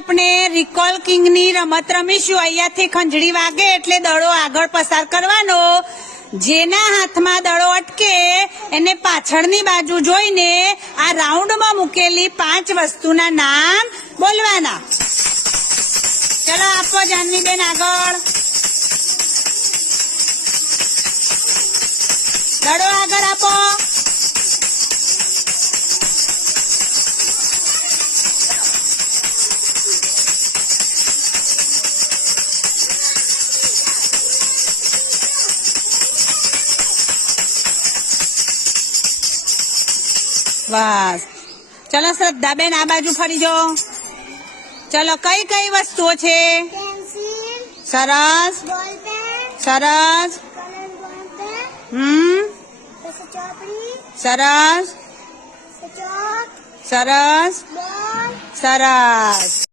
આપણે recall king ની રમત રમીશું। અહીંયાથી ખંજડી વાગે એટલે દડો આગળ પસાર કરવાનો। જેના હાથમાં દડો અટકે એને પાછળની બાજુ જોઈને આ રાઉન્ડમાં મૂકેલી 5 વસ્તુના નામ બોલવાના। ચલો આપો જાનવીબેન આગળ, દડો આગળ આપો। બસ ચલો શ્રદ્ધાબેન આ બાજુ ફરી જાઓ। ચલો કઈ કઈ વસ્તુઓ છે? સરસ સરસ, સરસ સરસ સરસ।